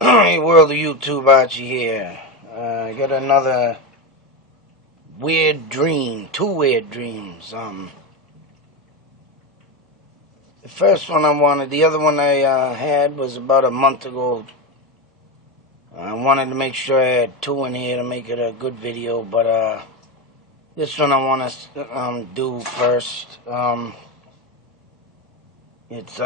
Hey, world of YouTube, Archie here. I got another weird dream, two weird dreams. The first one the other one I had was about a month ago. I wanted to make sure I had two in here to make it a good video, but this one I want to do first. It's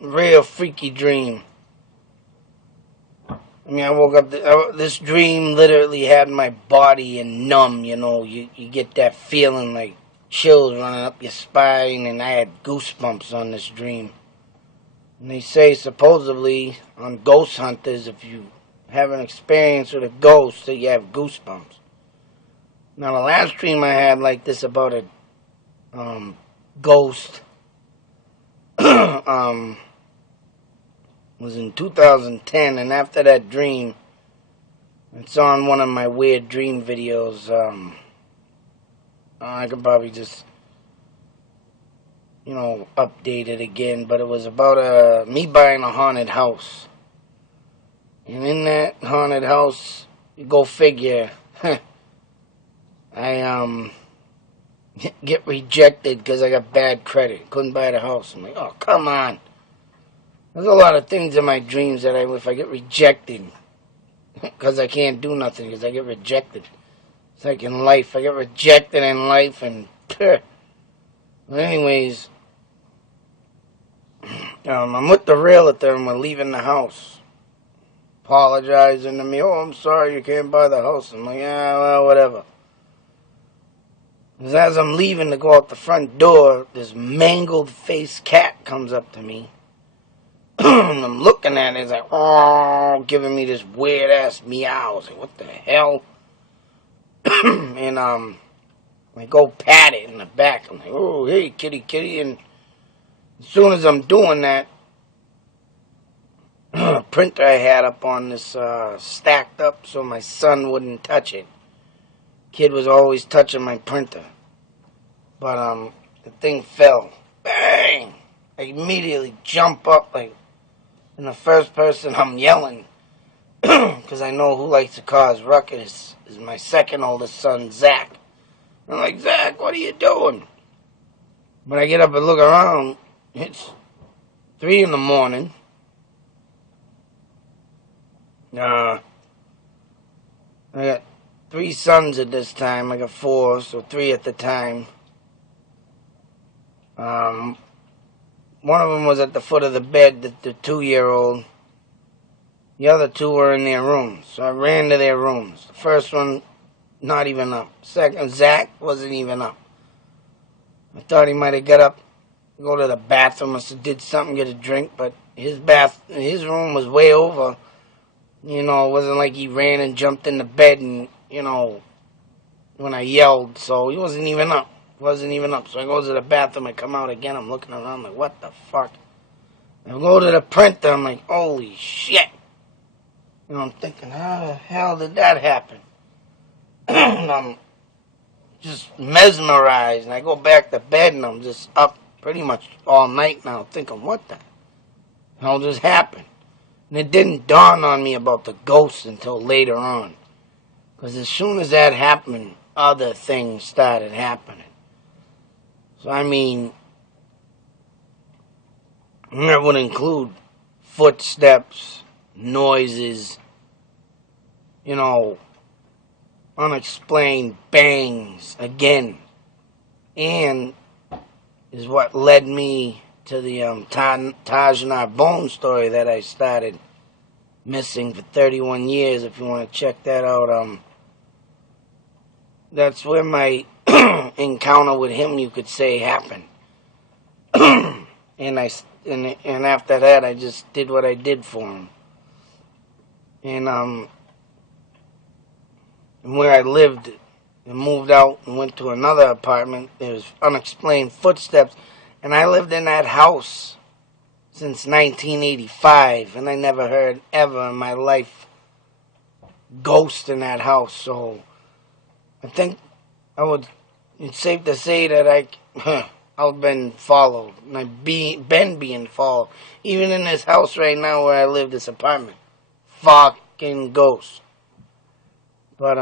real freaky dream. I mean, I woke up, this dream literally had my body in numb, you get that feeling like chills running up your spine, and I had goosebumps on this dream. And they say supposedly on Ghost Hunters, if you have an experience with a ghost, that you have goosebumps. Now, the last dream I had like this about a ghost was in 2010, and after that dream, it's on one of my weird dream videos. I could probably just, update it again, but it was about me buying a haunted house. And in that haunted house, you go figure, I get rejected because I got bad credit. Couldn't buy the house. I'm like, oh, come on. There's a lot of things in my dreams that if I get rejected, because I can't do nothing, because I get rejected. It's like in life, I get rejected in life, and But anyways, I'm with the realtor, and we're leaving the house. Apologizing to me, oh, I'm sorry, you can't buy the house. I'm like, yeah, well, whatever. As I'm leaving to go out the front door, this mangled-faced cat comes up to me. And I'm looking at it, it's like, oh, giving me this weird-ass meow. I was like, what the hell? And, I go pat it in the back. I'm like, oh, hey, kitty, kitty. And as soon as I'm doing that, a printer I had up on this, stacked up so my son wouldn't touch it. Kid was always touching my printer. But, the thing fell. Bang! I immediately jump up, like, in the first person I'm yelling. Because I know who likes to cause ruckus is my second oldest son, Zach. I'm like, Zach, what are you doing? When I get up and look around, it's 3 in the morning. I got 3 sons at this time. I got 4, so 3 at the time. One of them was at the foot of the bed, the 2-year-old. The other 2 were in their rooms, so I ran to their rooms. The first one, not even up. Second, Zach wasn't even up. I thought he might have got up, go to the bathroom, or did something, get a drink, but his room was way over. It wasn't like he ran and jumped in the bed and, when I yelled, so he wasn't even up. So I go to the bathroom, I come out again, I'm looking around like, what the fuck? I go to the printer, I'm like, holy shit. I'm thinking, how the hell did that happen? And I'm just mesmerized, and I go back to bed, and I'm just up pretty much all night now thinking, what the hell just happened? And it didn't dawn on me about the ghosts until later on. Because as soon as that happened, other things started happening. So, I mean, that would include footsteps, noises, unexplained bangs again. And is what led me to the Taj Narbonne story that I started missing for 31 years, if you want to check that out. That's where my encounter with him, you could say, happened. And after that, I just did what I did for him. And where I lived, and moved out and went to another apartment, there was unexplained footsteps. And I lived in that house since 1985, and I never heard ever in my life ghost in that house. So I think it's safe to say that I've been followed. And I've been being followed. Even in this house right now where I live, this apartment. Fucking ghosts. But,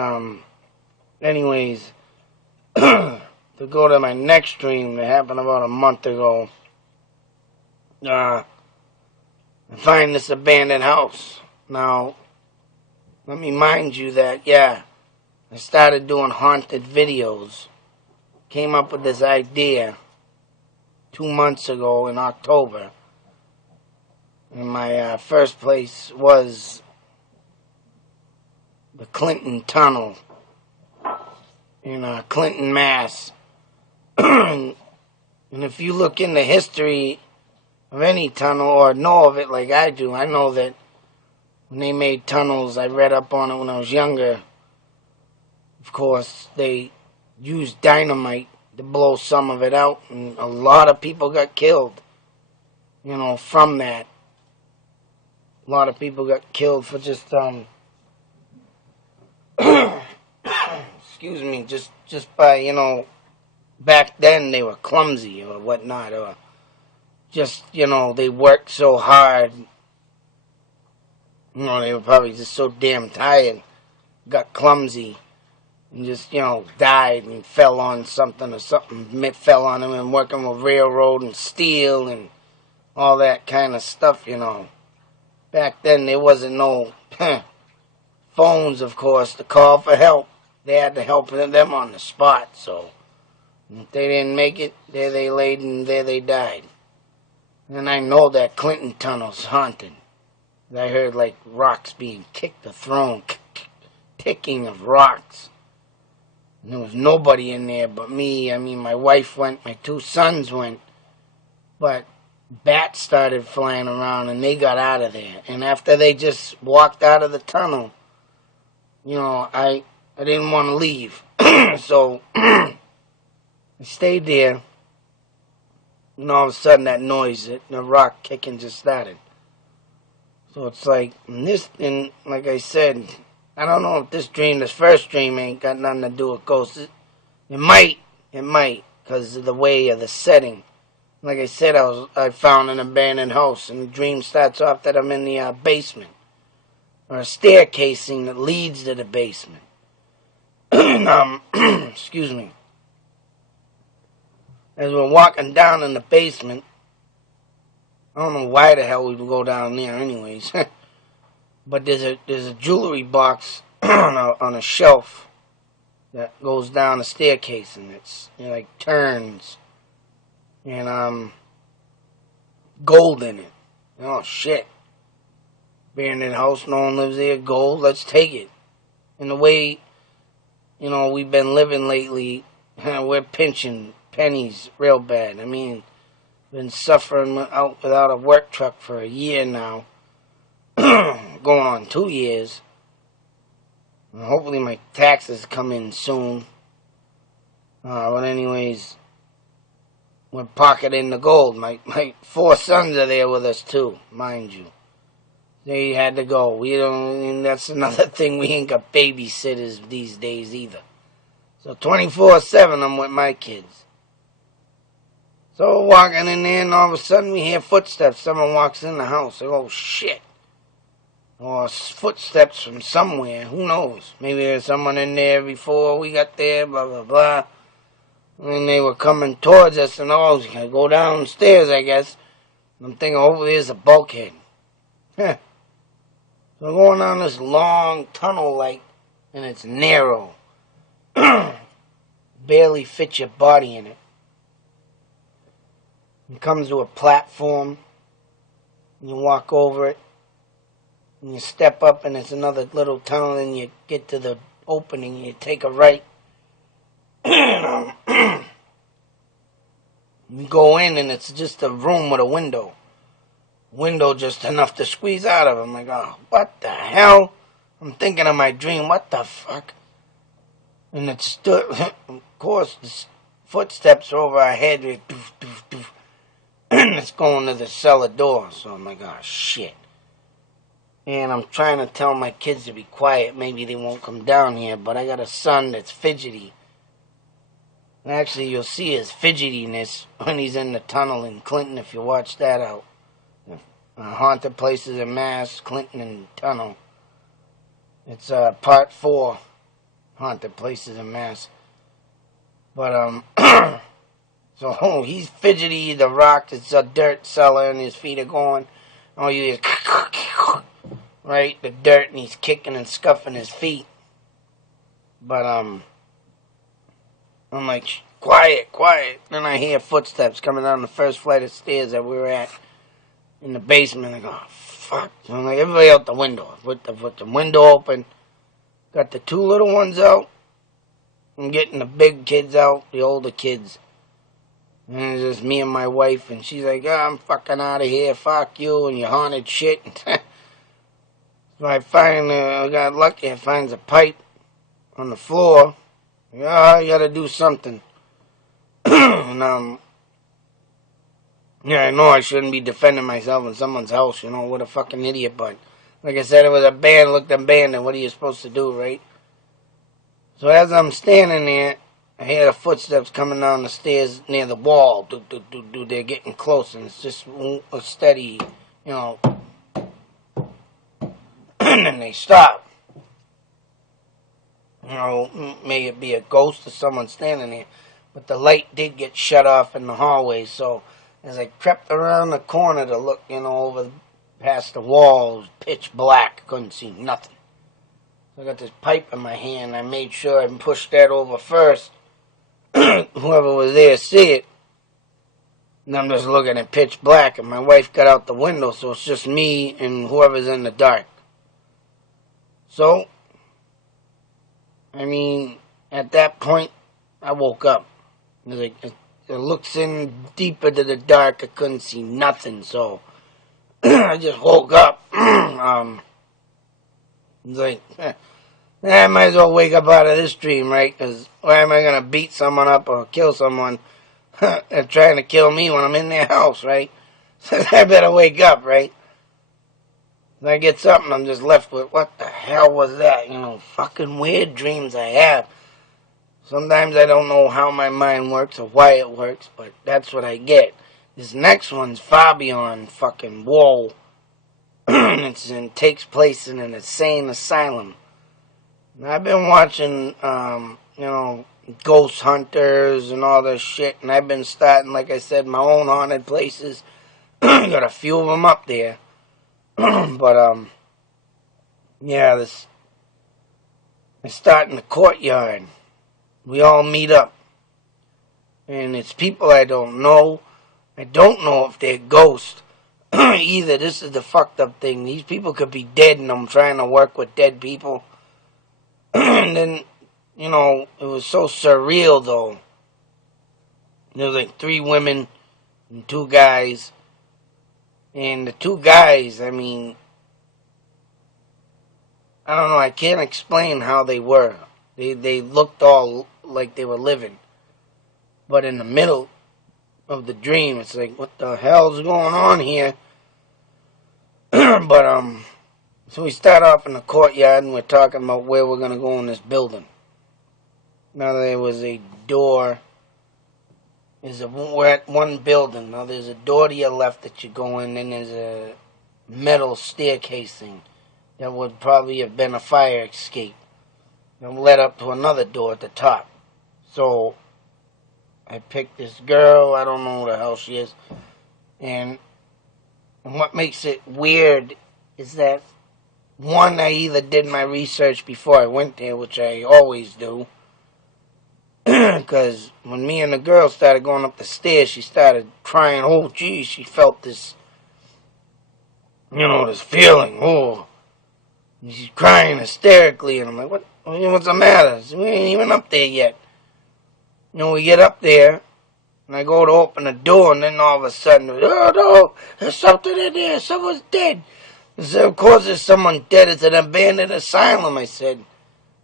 anyways, to go to my next dream that happened about a month ago, I find this abandoned house. Now, let me mind you that, yeah, I started doing haunted videos. Came up with this idea 2 months ago in October. And my first place was the Clinton Tunnel in Clinton, Mass. And if you look in the history of any tunnel or know of it like I do, I know that when they made tunnels, I read up on it when I was younger. Of course, they used dynamite to blow some of it out, and a lot of people got killed, from that. A lot of people got killed for just, excuse me, just by, back then they were clumsy or whatnot, or just, they worked so hard. They were probably just so damn tired, got clumsy, and just, died and fell on something or something fell on them, and working with railroad and steel and all that kind of stuff, Back then there wasn't no phones, of course, to call for help. They had to help them on the spot, so if they didn't make it, there they laid and there they died. And I know that Clinton Tunnel's haunted. I heard like rocks being kicked or thrown, ticking of rocks. And there was nobody in there but me. I mean, my wife went, my 2 sons went, but bats started flying around and they got out of there. And after they just walked out of the tunnel, I didn't want to leave. So I stayed there. And all of a sudden that noise, the rock kicking just started. So it's like, and like I said, I don't know if this first dream ain't got nothing to do with ghosts. It might, because of the way of the setting. Like I said, I found an abandoned house, and the dream starts off that I'm in the basement, or a staircasing that leads to the basement. Excuse me. As we're walking down in the basement, I don't know why the hell we would go down there anyways. But there's a jewelry box on a shelf that goes down the staircase, and it's like turns, and gold in it. Oh shit! Abandoned house, no one lives there. Gold, let's take it. And the way we've been living lately, we're pinching pennies real bad. I mean, been suffering without a work truck for a year now. Going on 2 years. And hopefully my taxes come in soon. But anyways, we're pocketing the gold. My 4 sons are there with us too, mind you. They had to go. We don't. And that's another thing. We ain't got babysitters these days either. So 24/7, I'm with my kids. So walking in there, and all of a sudden we hear footsteps. Someone walks in the house. I go, oh shit. Or footsteps from somewhere. Who knows? Maybe there's someone in there before we got there, blah, blah, blah. And they were coming towards us, and I go downstairs, I guess. I'm thinking, hopefully there's a bulkhead. So we're going down this long tunnel, and it's narrow. Barely fit your body in it. It comes to a platform, and you walk over it. And you step up, and it's another little tunnel, and you get to the opening, and you take a right. You go in, and it's just a room with a window. Window just enough to squeeze out of. I'm like, oh, what the hell? I'm thinking of my dream, what the fuck? And it stood, of course, the footsteps are over our head, doof, doof, doof. And it's going to the cellar door, so I'm like, oh, shit. And I'm trying to tell my kids to be quiet. Maybe they won't come down here. But I got a son that's fidgety. Actually, you'll see his fidgetiness when he's in the tunnel in Clinton, if you watch that out. Haunted Places in Mass, Clinton and Tunnel. It's part 4, Haunted Places in Mass. But, so he's fidgety, the rock, it's a dirt cellar, and his feet are going. Oh, you hear, right, the dirt, and he's kicking and scuffing his feet. But, I'm like, quiet, quiet. Then I hear footsteps coming down the first flight of stairs that we were at in the basement. I go, oh, fuck. So I'm like, everybody out the window. Put the window open. Got the 2 little ones out. I'm getting the big kids out, the older kids. And it's just me and my wife. And she's like, oh, I'm fucking out of here. Fuck you and your haunted shit. So I got lucky. I finds a pipe on the floor. Yeah, I gotta do something. And, yeah, I know I shouldn't be defending myself in someone's house, you know, what a fucking idiot, but like I said, it was a band, looked abandoned. What are you supposed to do, right? So as I'm standing there, I hear the footsteps coming down the stairs near the wall. They're getting close, and it's just a steady, you know. And then they stop. You know, may it be a ghost or someone standing there. But the light did get shut off in the hallway, so as I crept around the corner to look, you know, over past the wall, it was pitch black. Couldn't see nothing. So I got this pipe in my hand. I made sure I pushed that over first. Whoever was there see it. And I'm just looking at pitch black, and my wife got out the window, so it's just me and whoever's in the dark. So, I mean, at that point, I woke up. It looks in deeper to the dark. I couldn't see nothing, so I just woke up. It's like, I might as well wake up out of this dream, right? Because why am I going to beat someone up or kill someone and trying to kill me when I'm in their house, right? So I better wake up, right? And I get something, I'm just left with, what the hell was that? You know, fucking weird dreams I have. Sometimes I don't know how my mind works or why it works, but that's what I get. This next one's far beyond fucking whoa. It takes place in an insane asylum. And I've been watching, you know, Ghost Hunters and all this shit, and I've been starting, like I said, my own haunted places. Got a few of them up there. But, yeah, I start in the courtyard. We all meet up. And it's people I don't know. I don't know if they're ghosts. Either. This is the fucked up thing. These people could be dead, and I'm trying to work with dead people. And then, you know, it was so surreal, though. There was like 3 women and 2 guys. And the 2 guys, I mean, I don't know, I can't explain how they were. They looked all like they were living. But in the middle of the dream, it's like, what the hell's going on here? But, so we start off in the courtyard, and we're talking about where we're going to go in this building. Now, there was a door. We're at one building. Now, there's a door to your left that you go in, and there's a metal staircase thing that would probably have been a fire escape. And led up to another door at the top. So, I picked this girl. I don't know who the hell she is. And what makes it weird is that, one, I either did my research before I went there, which I always do. Because when me and the girl started going up the stairs, she started crying. Oh, geez, she felt this, you know, this feeling. Oh, and she's crying hysterically. And I'm like, what's the matter? We ain't even up there yet. You know, we get up there, and I go to open the door, and then all of a sudden, oh, no, there's something in there. Someone's dead. I said, of course there's someone dead. It's an abandoned asylum, I said.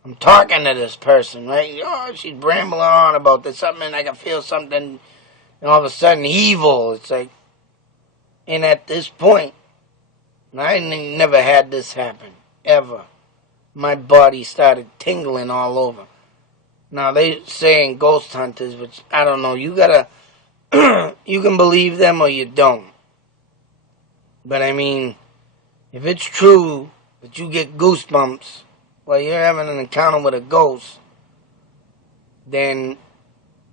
I'm talking to this person, right? Oh, she's rambling on about this something, and I can feel something, and all of a sudden, evil. It's like, and at this point, I never had this happen, ever. My body started tingling all over. Now, they saying ghost hunters, which I don't know. You gotta, you can believe them or you don't. But I mean, if it's true that you get goosebumps while you're having an encounter with a ghost, then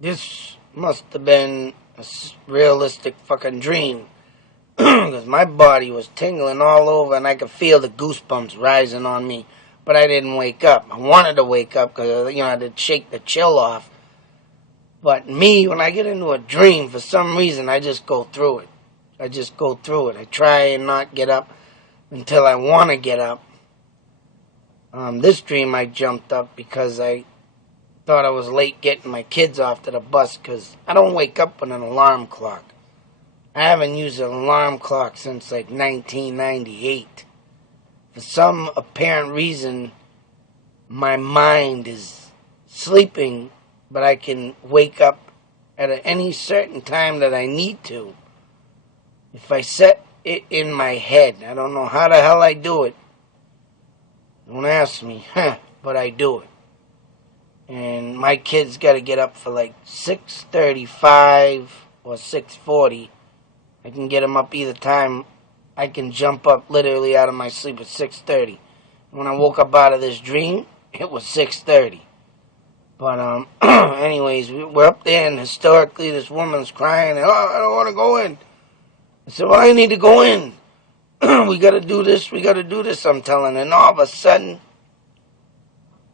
this must have been a realistic fucking dream. Because my body was tingling all over and I could feel the goosebumps rising on me. But I didn't wake up. I wanted to wake up because, I had to shake the chill off. But me, when I get into a dream, for some reason, I just go through it. I just go through it. I try and not get up until I want to get up. This dream I jumped up because I thought I was late getting my kids off to the bus because I don't wake up with an alarm clock. I haven't used an alarm clock since like 1998. For some apparent reason, my mind is sleeping, but I can wake up at any certain time that I need to. If I set it in my head, I don't know how the hell I do it. Don't ask me, but I do it. And my kids got to get up for like 6:35 or 6:40. I can get them up either time. I can jump up literally out of my sleep at 6:30. When I woke up out of this dream, it was 6:30. But anyways, we're up there, and historically, this woman's crying. And, I don't want to go in. I said, well, I need to go in. We got to do this. We got to do this. I'm telling her. And all of a sudden,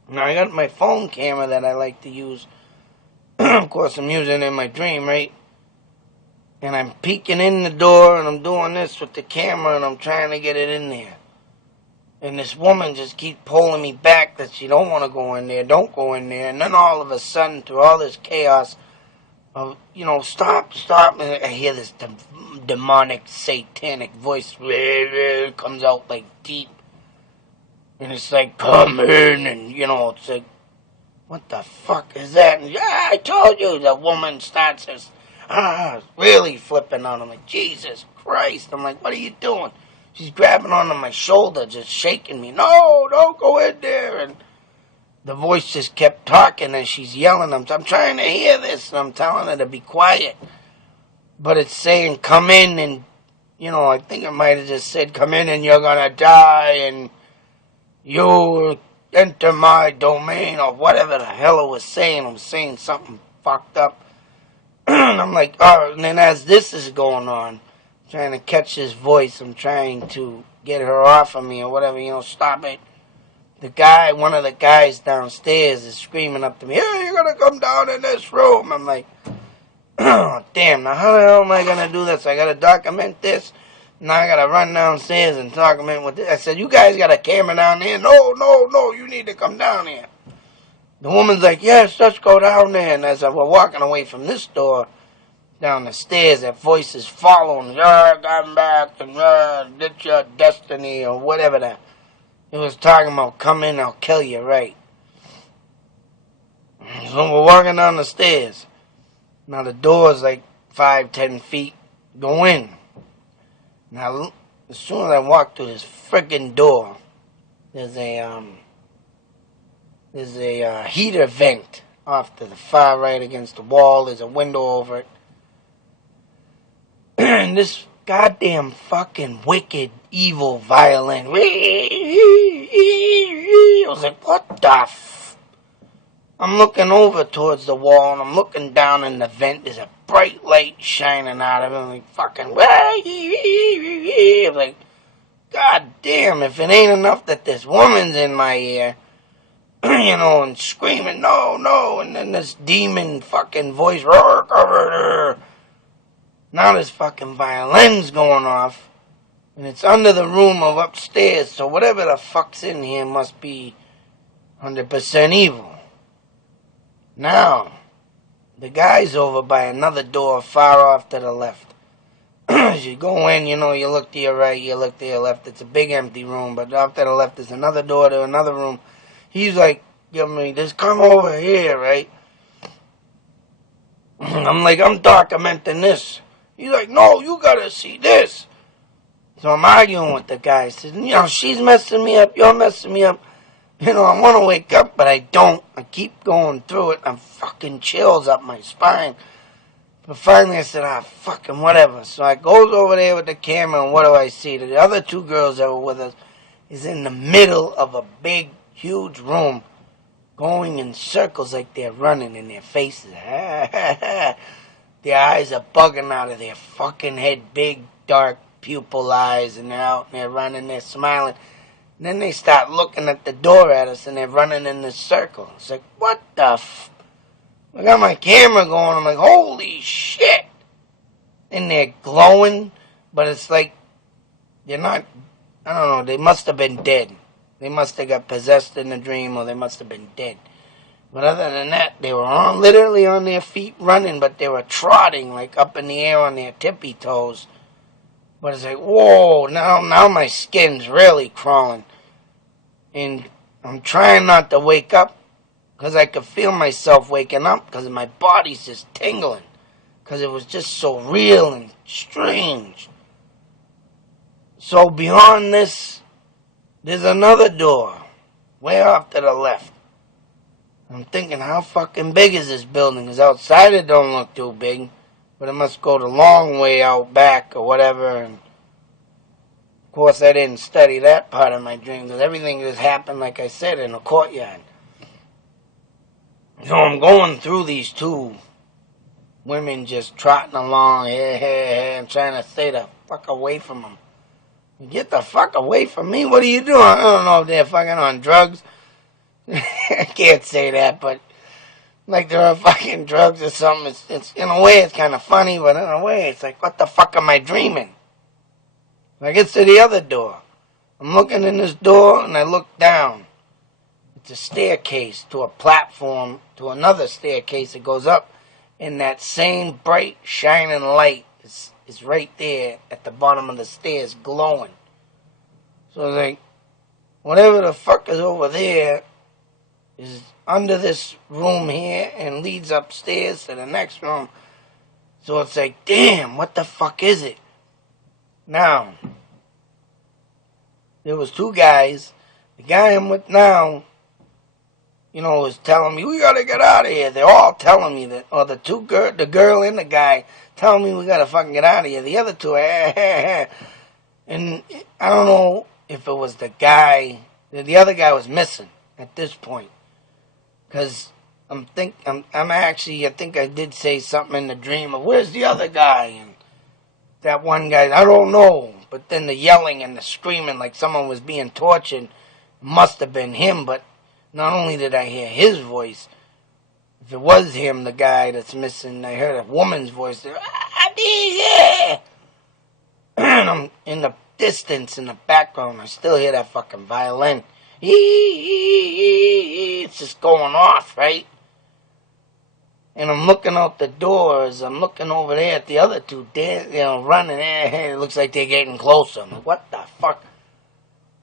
now I got my phone camera that I like to use. Of course, I'm using it in my dream, right? And I'm peeking in the door, and I'm doing this with the camera, and I'm trying to get it in there. And this woman just keeps pulling me back that she don't want to go in there, don't go in there. And then all of a sudden, through all this chaos of, stop, and I hear this demonic, satanic voice comes out like deep. And it's like, come in, and, it's like, what the fuck is that? And, I told you, the woman starts this. Really flipping on him, like, Jesus Christ. I'm like, what are you doing? She's grabbing onto my shoulder, just shaking me. No, don't go in there. And the voice just kept talking, and she's yelling. I'm trying to hear this, and I'm telling her to be quiet. But it's saying, come in, and, I think it might have just said, come in and you're going to die, and you enter my domain, or whatever the hell it was saying. I'm saying something fucked up. I'm like, oh, and then as this is going on, trying to catch his voice, I'm trying to get her off of me or whatever, stop it. One of the guys downstairs is screaming up to me, hey, you're going to come down in this room. I'm like, oh, damn, now how the hell am I going to do this? I got to document this. Now I got to run downstairs and document with this. I said, you guys got a camera down there? No, you need to come down here. The woman's like, yes, let's go down there. And as we're walking away from this door, down the stairs, that voice is following. Come back and get your destiny or whatever that. It was talking about, come in, I'll kill you, right? So we're walking down the stairs. Now the door's like 5-10 feet. Go in. Now, as soon as I walk through this friggin' door, there's a heater vent off to the far right against the wall. There's a window over it. And this goddamn fucking wicked, evil violin. I was like, what the I'm looking over towards the wall, and I'm looking down in the vent. There's a bright light shining out of it. I'm like, fucking, I'm like, god damn, if it ain't enough that this woman's in my ear, and screaming, no, and then this demon fucking voice, now this fucking violin's going off, and it's under the room of upstairs, so whatever the fuck's in here must be 100% evil. Now, the guy's over by another door far off to the left. As you go in, you look to your right, you look to your left. It's a big empty room, but off to the left is another door to another room. He's like, giving me this, come over here, right? I'm like, I'm documenting this. He's like, no, you gotta see this. So I'm arguing with the guy. I said, she's messing me up, you're messing me up. You know, I want to wake up, but I don't. I keep going through it. I'm fucking chills up my spine. But finally I said, fucking whatever. So I goes over there with the camera, and what do I see? The other two girls that were with us is in the middle of a big, huge room, going in circles like they're running in their faces. Their eyes are bugging out of their fucking head, big, dark pupil eyes, and they're out and they're running, they're smiling. And then they start looking at the door at us, and they're running in this circle. It's like, what the I got my camera going. I'm like, holy shit. And they're glowing, but it's like they're not, I don't know, they must have been dead. They must have got possessed in a dream, or they must have been dead. But other than that, they were literally on their feet running, but they were trotting like up in the air on their tippy toes. But it's like, whoa, now my skin's really crawling. And I'm trying not to wake up, because I could feel myself waking up, because my body's just tingling. Because it was just so real and strange. So beyond this, there's another door, way off to the left. I'm thinking, how fucking big is this building? Because outside it don't look too big, but it must go the long way out back or whatever. And of course, I didn't study that part of my dream, because everything just happened, like I said, in a courtyard. So I'm going through these two women just trotting along, I'm trying to stay the fuck away from them. Get the fuck away from me? What are you doing? I don't know if they're fucking on drugs. I can't say that, but like they're on fucking drugs or something. It's in a way it's kind of funny, but in a way it's like, what the fuck am I dreaming? I get to the other door. I'm looking in this door, and I look down. It's a staircase to a platform, to another staircase that goes up, and that same bright, shining light is right there at the bottom of the stairs, glowing. So it's like, whatever the fuck is over there is under this room here and leads upstairs to the next room. So it's like, damn, what the fuck is it? Now, there was two guys. The guy I'm with now, was telling me, we gotta get out of here. They're all telling me that, or the girl and the guy telling me we gotta fucking get out of here. The other two, and I don't know if it was the guy, the other guy was missing at this point. Because I think I did say something in the dream of, where's the other guy? And that one guy, I don't know. But then the yelling and the screaming like someone was being tortured must have been him, but not only did I hear his voice, if it was him, the guy that's missing, I heard a woman's voice. And I'm in the distance, in the background, I still hear that fucking violin. It's just going off, right? And I'm looking out the doors. I'm looking over there at the other two, running. It looks like they're getting closer. I'm like, what the fuck?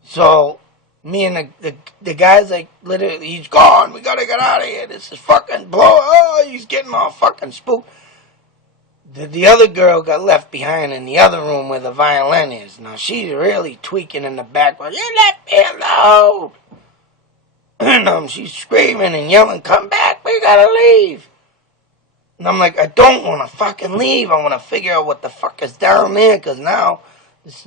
So me and the guy's like, literally, he's gone. We gotta get out of here. This is fucking blow. Oh, he's getting all fucking spooked. The other girl got left behind in the other room where the violin is. Now, she's really tweaking in the background. You left me alone. And she's screaming and yelling, come back, we gotta leave. And I'm like, I don't want to fucking leave. I want to figure out what the fuck is down there, because now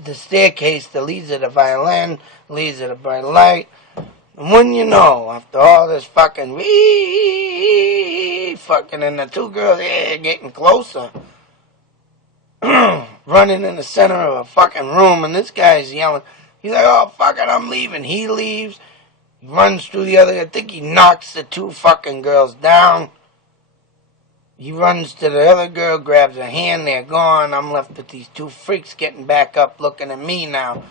the staircase that leads to the violin, leads to the bright light. And wouldn't you know, after all this fucking and the two girls getting closer, running in the center of a fucking room, and this guy's yelling. He's like, oh, fuck it, I'm leaving. He leaves. He runs through the other. I think he knocks the two fucking girls down. He runs to the other girl, grabs her hand, they're gone. I'm left with these two freaks getting back up, looking at me now.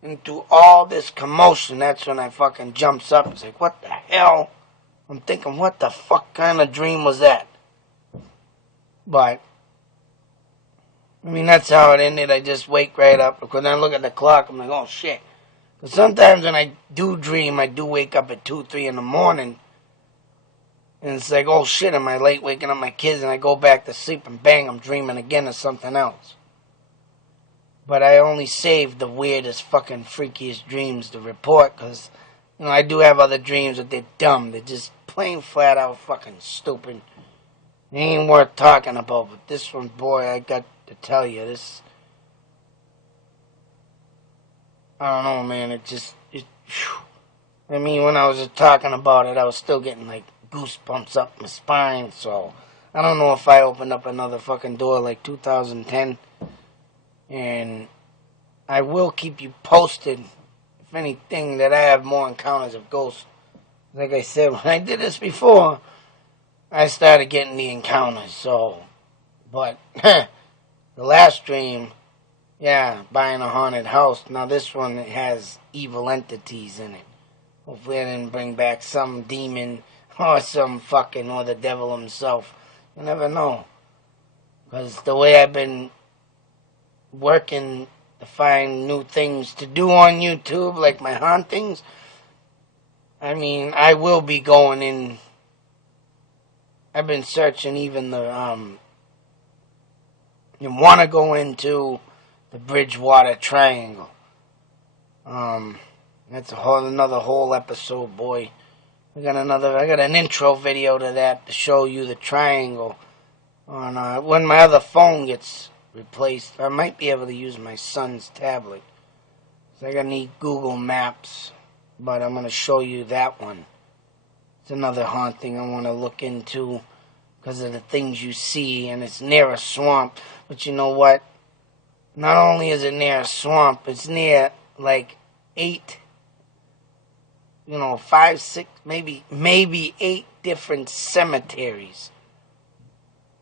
And through all this commotion, that's when I fucking jumps up. It's like, what the hell? I'm thinking, what the fuck kind of dream was that? But, I mean, that's how it ended. I just wake right up. Because then I look at the clock, I'm like, oh shit. Because sometimes when I do dream, I do wake up at 2, 3 in the morning. And it's like, oh shit, am I late waking up my kids? And I go back to sleep and bang, I'm dreaming again of something else. But I only saved the weirdest fucking freakiest dreams to report, because You know, I do have other dreams, but they're dumb. They're just plain flat out fucking stupid. They ain't worth talking about, but this one, boy, I got to tell you, this, I don't know, man, I mean, when I was just talking about it, I was still getting, like, goosebumps up my spine, so I don't know if I opened up another fucking door like 2010, and I will keep you posted, if anything, that I have more encounters of ghosts. Like I said, when I did this before, I started getting the encounters, so, but, the last dream, yeah, buying a haunted house. Now this one has evil entities in it. Hopefully I didn't bring back some demon or or the devil himself. You never know. Because the way I've been working to find new things to do on YouTube, like my hauntings, I mean, I will be going in. I've been searching even you want to go into the Bridgewater Triangle. That's another whole episode, boy. I got an intro video to that to show you the triangle. On when my other phone gets replaced, I might be able to use my son's tablet. So I gotta need Google Maps, but I'm gonna show you that one. It's another haunting I want to look into because of the things you see, and it's near a swamp. But you know what? Not only is it near a swamp, it's near like 5, 6, maybe 8 different cemeteries.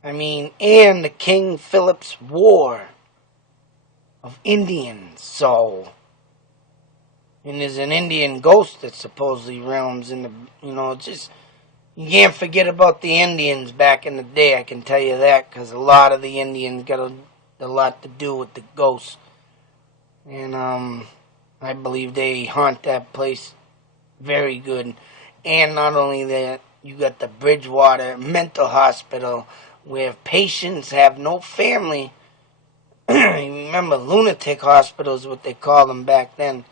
I mean, and the King Philip's War of Indians, so. And there's an Indian ghost that supposedly roams in the, you can't forget about the Indians back in the day, I can tell you that, because a lot of the Indians got a lot to do with the ghosts. And, I believe they haunt that place very good. And not only that, you got the Bridgewater Mental Hospital, where patients have no family. Remember, lunatic hospitals, what they called them back then.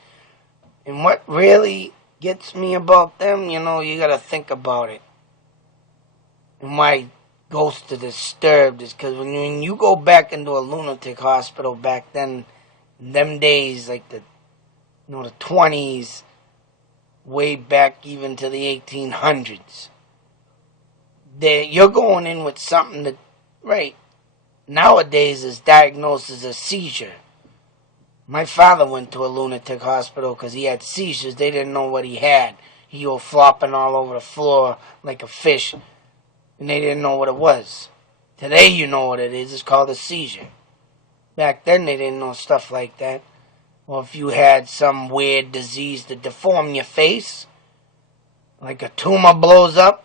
And what really gets me about them, you gotta think about it. And why ghosts are disturbed is because when you go back into a lunatic hospital back then, in them days, like the 20s, way back even to the 1800s, you're going in with something that, right, nowadays is diagnosed as a seizure. My father went to a lunatic hospital because he had seizures. They didn't know what he had. He was flopping all over the floor like a fish, and they didn't know what it was. Today you know what it is. It's called a seizure. Back then they didn't know stuff like that. Or if you had some weird disease to deform your face, like a tumor blows up,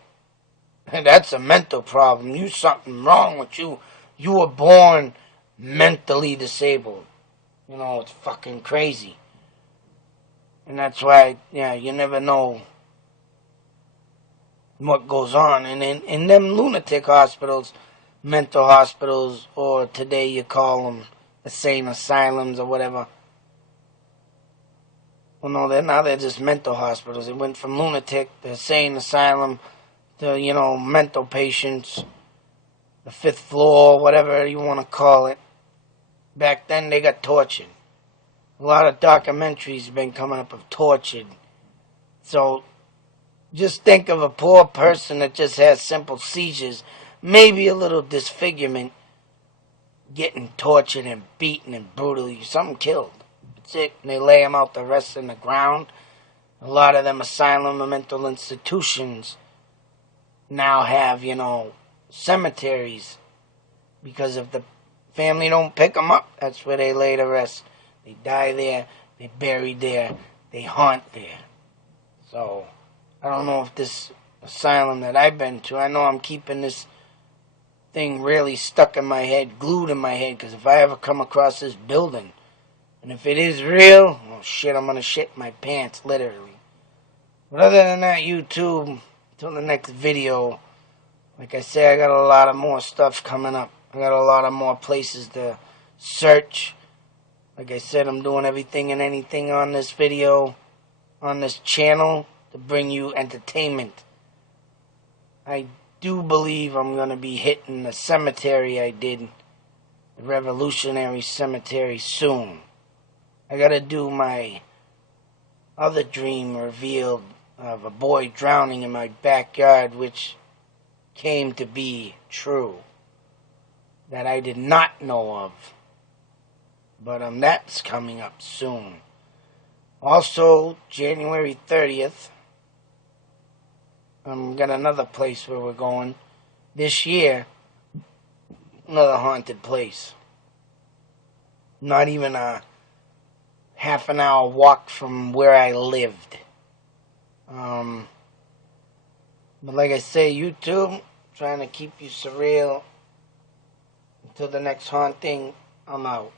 that's a mental problem. You something wrong with you. You were born mentally disabled. It's fucking crazy. And that's why, you never know what goes on. And in them lunatic hospitals, mental hospitals, or today you call them insane asylums or whatever. Well, no, they're just mental hospitals. It went from lunatic to insane asylum to, mental patients, the 5th floor, whatever you want to call it. Back then, they got tortured. A lot of documentaries have been coming up of tortured. So, just think of a poor person that just has simple seizures, maybe a little disfigurement, getting tortured and beaten and brutally, some killed. That's it. And they lay them out the rest in the ground. A lot of them asylum and mental institutions now have, cemeteries, because if the family don't pick them up, that's where they lay to rest. They die there, they buried there, they haunt there. So, I don't know if this asylum that I've been to, I know I'm keeping this thing really stuck in my head, glued in my head, because if I ever come across this building, and if it is real, oh shit, I'm going to shit my pants, literally. But other than that, YouTube, until the next video, like I say, I got a lot of more stuff coming up. I got a lot of more places to search. Like I said, I'm doing everything and anything on this video. on this channel to bring you entertainment. I do believe I'm going to be hitting the cemetery I did, the Revolutionary Cemetery, soon. I got to do my other dream revealed of a boy drowning in my backyard, which came to be true, that I did not know of. But that's coming up soon. Also, January 30th, got another place where we're going this year. Another haunted place. Not even a half an hour walk from where I lived. But like I say, YouTube, trying to keep you surreal. Until the next haunting, I'm out.